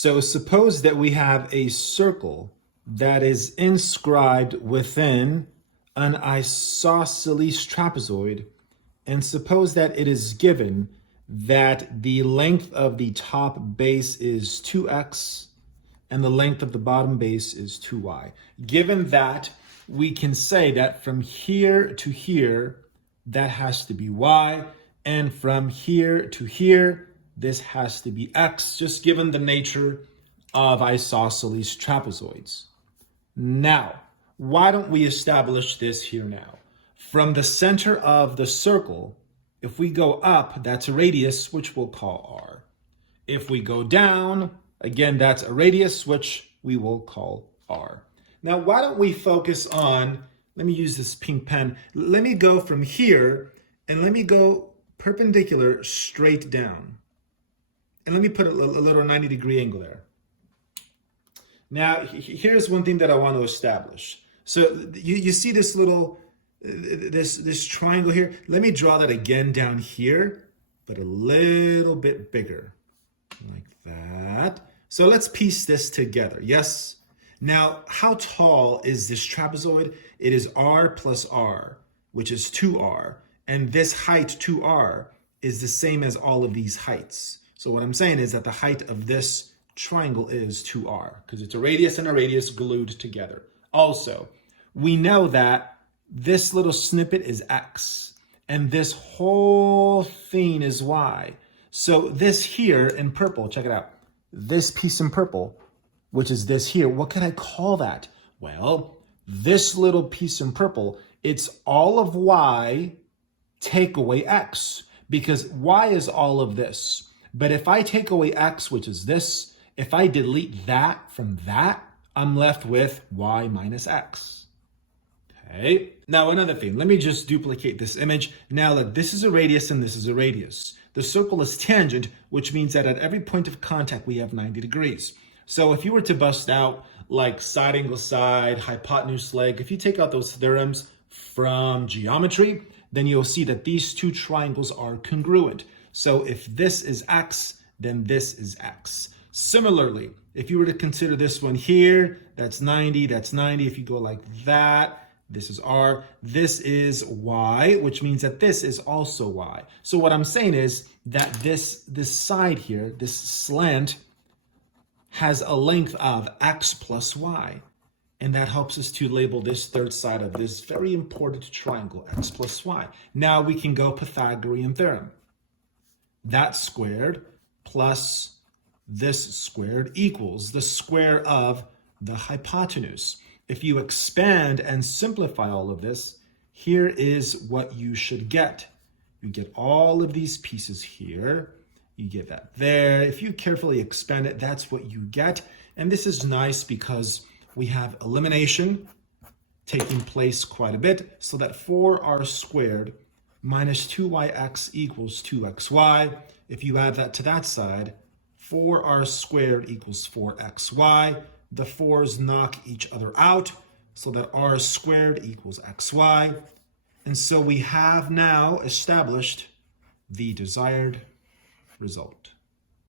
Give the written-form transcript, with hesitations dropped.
So suppose that we have a circle that is inscribed within an isosceles trapezoid, and suppose that it is given that the length of the top base is 2x and the length of the bottom base is 2y. Given that, we can say that from here to here, that has to be y, and from here to here, this has to be x, just given the nature of isosceles trapezoids. Now, why don't we establish this here now? From the center of the circle, if we go up, that's a radius, which we'll call r. If we go down, again, that's a radius, which we will call r. Now, why don't we focus on, let me use this pink pen. Let me go from here, and let me go perpendicular straight down. And let me put a little 90-degree angle there. Now, here's one thing that I want to establish. So you see this little, this triangle here? Let me draw that again down here, but a little bit bigger, like that. So let's piece this together, yes? Now, how tall is this trapezoid? It is r plus r, which is 2r. And this height, 2r, is the same as all of these heights. So what I'm saying is that the height of this triangle is 2r, because it's a radius and a radius glued together. Also, we know that this little snippet is x, and this whole thing is y. So this here in purple, check it out. This piece in purple, which is this here, what can I call that? Well, this little piece in purple, it's all of y take away x, because y is all of this. But if I take away x, which is this, if I delete that from that, I'm left with y minus x. Okay. Now another thing, let me just duplicate this image. Now look, this is a radius and this is a radius. The circle is tangent, which means that at every point of contact, we have 90 degrees. So if you were to bust out like side angle side, hypotenuse leg, if you take out those theorems from geometry, then you'll see that these two triangles are congruent. So if this is x, then this is x. Similarly, if you were to consider this one here, that's 90, that's 90. If you go like that, this is r, this is y, which means that this is also y. So what I'm saying is that this side here, this slant, has a length of x plus y. And that helps us to label this third side of this very important triangle, x plus y. Now we can go Pythagorean theorem. That squared plus this squared equals the square of the hypotenuse. If you expand and simplify all of this, here is what you should get. You get all of these pieces here. You get that there. If you carefully expand it, that's what you get. And this is nice because we have elimination taking place quite a bit, so that 4r squared minus 2yx equals 2xy. If you add that to that side, 4r squared equals 4xy. The 4's knock each other out, so that r squared equals xy. And so we have now established the desired result.